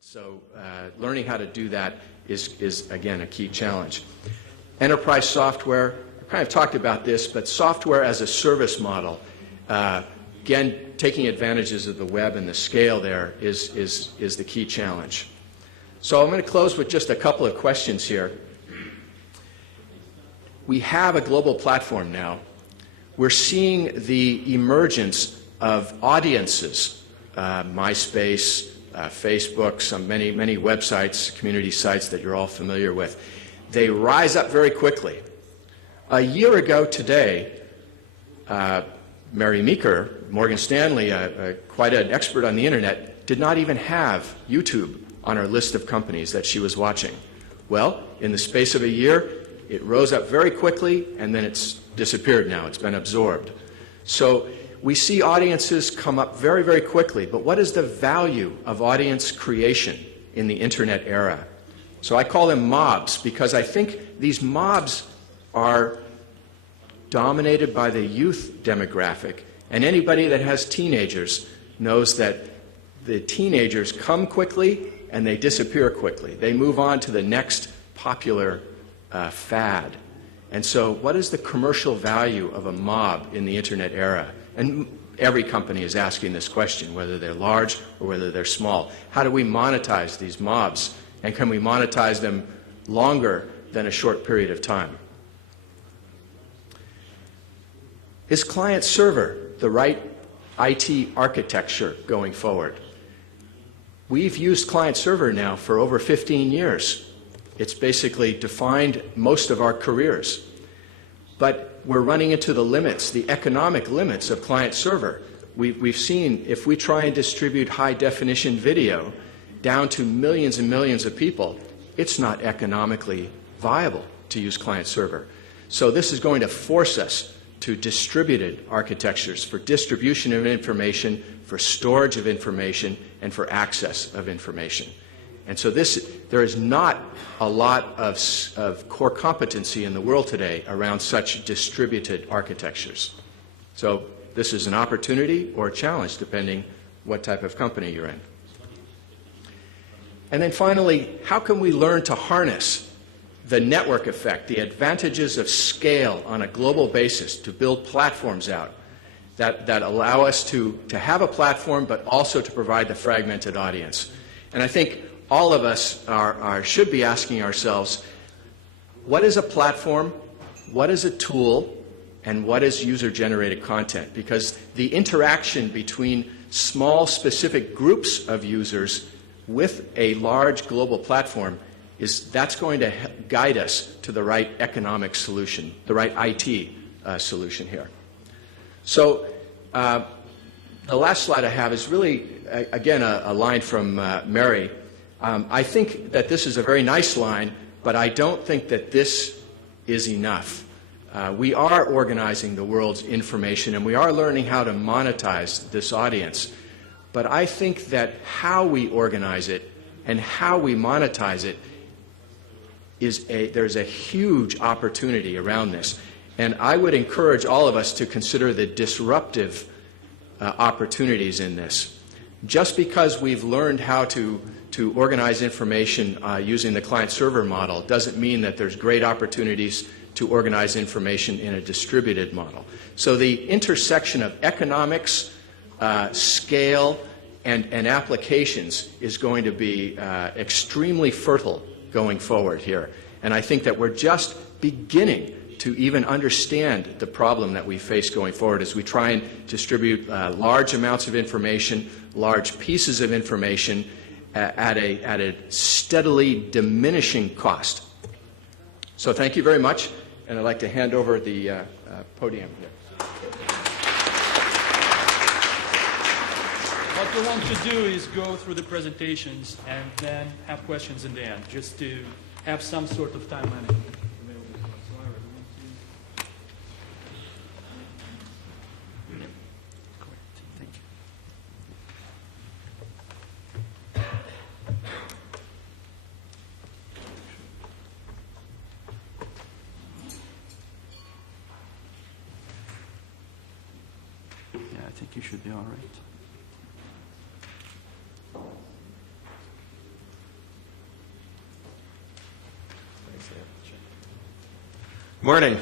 So learning how to do that is again, a key challenge. Enterprise software, I kind of talked about this, but software as a service model, again, taking advantages of the web and the scale there is the key challenge. So I'm going to close with just a couple of questions here. We have a global platform now. We're seeing the emergence of audiences, MySpace, Facebook, many websites, community sites that you're all familiar with. They rise up very quickly. A year ago today, Mary Meeker, Morgan Stanley, quite an expert on the internet, did not even have YouTube on her list of companies that she was watching. Well, in the space of a year, it rose up very quickly, and then it's disappeared now. It's been absorbed. So we see audiences come up very, very quickly, but what is the value of audience creation in the internet era? So I call them mobs, because I think these mobs are dominated by the youth demographic, and anybody that has teenagers knows that the teenagers come quickly and they disappear quickly. They move on to the next popular fad. And so what is the commercial value of a mob in the internet era? And every company is asking this question, whether they're large or whether they're small. How do we monetize these mobs? And can we monetize them longer than a short period of time? Is client-server the right IT architecture going forward? We've used client-server now for over 15 years. It's basically defined most of our careers. But we're running into the limits, the economic limits of client-server. We've seen if we try and distribute high-definition video down to millions and millions of people, it's not economically viable to use client-server. So this is going to force us to distributed architectures for distribution of information, for storage of information, and for access of information. And so there is not a lot of core competency in the world today around such distributed architectures. So this is an opportunity or a challenge, depending what type of company you're in. And then finally, how can we learn to harness the network effect, the advantages of scale on a global basis to build platforms out that allow us to have a platform but also to provide the fragmented audience? And I think all of us should be asking ourselves, what is a platform, what is a tool, and what is user-generated content? Because the interaction between small specific groups of users with a large global platform that's going to guide us to the right economic solution, the right IT solution here. So the last slide I have is really, again, a line from Mary. I think that this is a very nice line, but I don't think that this is enough. We are organizing the world's information, and we are learning how to monetize this audience. But I think that how we organize it and how we monetize it there's a huge opportunity around this. And I would encourage all of us to consider the disruptive opportunities in this. Just because we've learned how to organize information using the client-server model doesn't mean that there's great opportunities to organize information in a distributed model. So the intersection of economics, scale, and applications is going to be extremely fertile going forward here. And I think that we're just beginning to even understand the problem that we face going forward as we try and distribute large amounts of information, large pieces of information at a steadily diminishing cost. So thank you very much, and I'd like to hand over the podium here. What we want to do is go through the presentations and then have questions in the end, just to have some sort of time management available. Thank you. Yeah, I think you should be all right. Morning.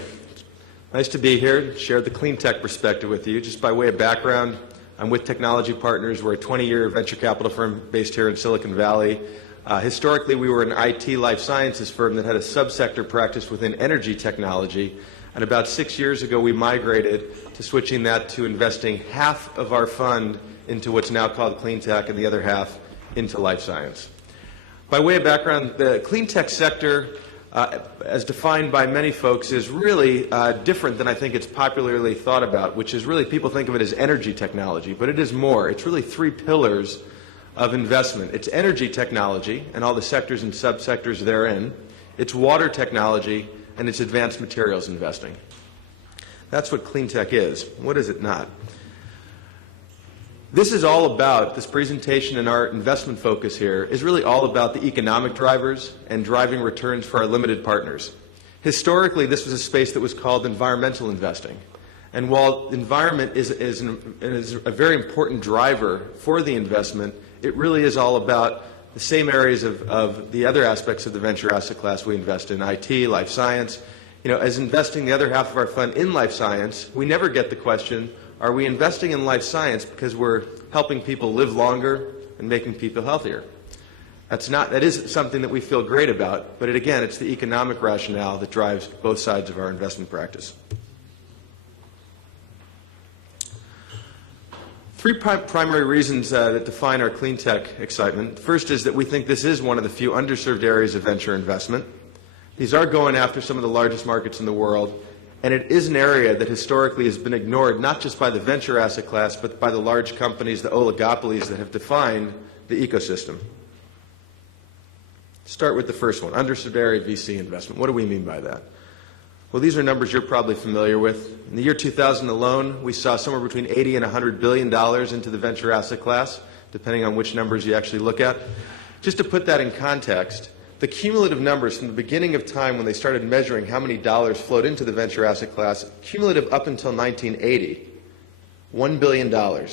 Nice to be here to share the clean tech perspective with you. Just by way of background, I'm with Technology Partners. We're a 20-year venture capital firm based here in Silicon Valley. Historically, we were an IT life sciences firm that had a subsector practice within energy technology. And about 6 years ago, we migrated to switching that to investing half of our fund into what's now called clean tech and the other half into life science. By way of background, the clean tech sector, as defined by many folks, is really different than I think it's popularly thought about, which is really people think of it as energy technology, but it is more. It's really three pillars of investment. It's energy technology and all the sectors and subsectors therein. It's water technology, and it's advanced materials investing. That's what clean tech is. What is it not? This is all about, this presentation and our investment focus here is really all about the economic drivers and driving returns for our limited partners. Historically, this was a space that was called environmental investing. And while environment is a very important driver for the investment, it really is all about the same areas of the other aspects of the venture asset class we invest in, IT, life science. You know, as investing the other half of our fund in life science, we never get the question, are we investing in life science because we're helping people live longer and making people healthier? That is something that we feel great about, but again, it's the economic rationale that drives both sides of our investment practice. Three primary reasons that define our clean tech excitement. First is that we think this is one of the few underserved areas of venture investment. These are going after some of the largest markets in the world, and it is an area that historically has been ignored not just by the venture asset class, but by the large companies, the oligopolies that have defined the ecosystem. Start with the first one, underserved area VC investment. What do we mean by that? Well, these are numbers you're probably familiar with. In the year 2000 alone, we saw somewhere between $80 and $100 billion into the venture asset class, depending on which numbers you actually look at. Just to put that in context, the cumulative numbers from the beginning of time when they started measuring how many dollars flowed into the venture asset class, cumulative up until 1980, $1 billion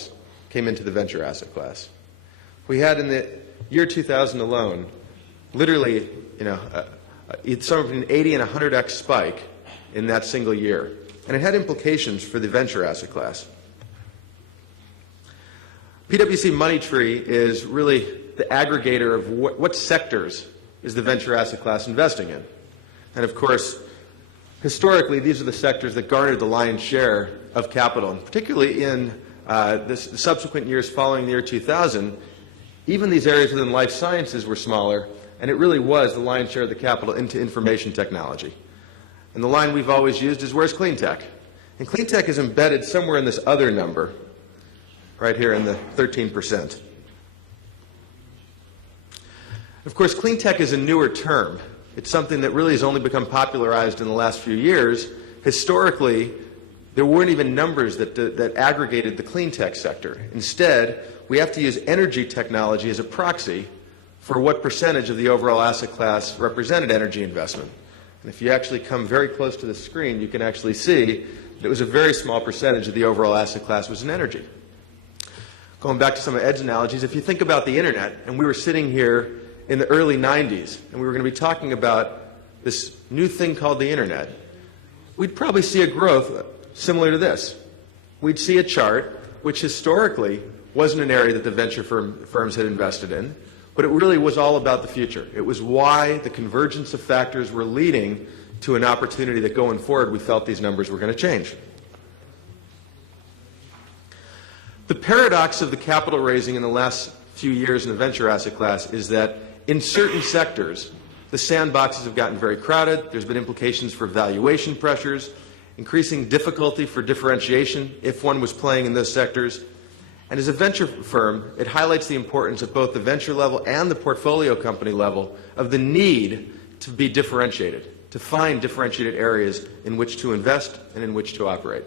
came into the venture asset class. We had in the year 2000 alone, literally, it's somewhere between 80 and 100x spike in that single year. And it had implications for the venture asset class. PwC Money Tree is really the aggregator of what sectors is the venture asset class investing in. And of course, historically, these are the sectors that garnered the lion's share of capital, and particularly in the subsequent years following the year 2000, even these areas within life sciences were smaller, and it really was the lion's share of the capital into information technology. And the line we've always used is, where's clean tech? And clean tech is embedded somewhere in this other number, right here in the 13%. Of course, clean tech is a newer term. It's something that really has only become popularized in the last few years. Historically, there weren't even numbers that aggregated the clean tech sector. Instead, we have to use energy technology as a proxy for what percentage of the overall asset class represented energy investment. And if you actually come very close to the screen, you can actually see that it was a very small percentage of the overall asset class was in energy. Going back to some of Ed's analogies, if you think about the internet, and we were sitting here in the early 90s, and we were going to be talking about this new thing called the internet, we'd probably see a growth similar to this. We'd see a chart which historically wasn't an area that the venture firms had invested in, but it really was all about the future. It was why the convergence of factors were leading to an opportunity that going forward we felt these numbers were going to change. The paradox of the capital raising in the last few years in the venture asset class is that in certain sectors, the sandboxes have gotten very crowded. There's been implications for valuation pressures, increasing difficulty for differentiation if one was playing in those sectors. And as a venture firm, it highlights the importance at both the venture level and the portfolio company level of the need to be differentiated, to find differentiated areas in which to invest and in which to operate.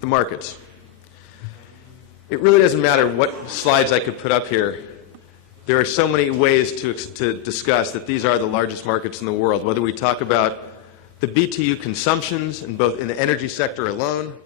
The markets. It really doesn't matter what slides I could put up here. There are so many ways to discuss that these are the largest markets in the world, whether we talk about the BTU consumptions in the energy sector alone,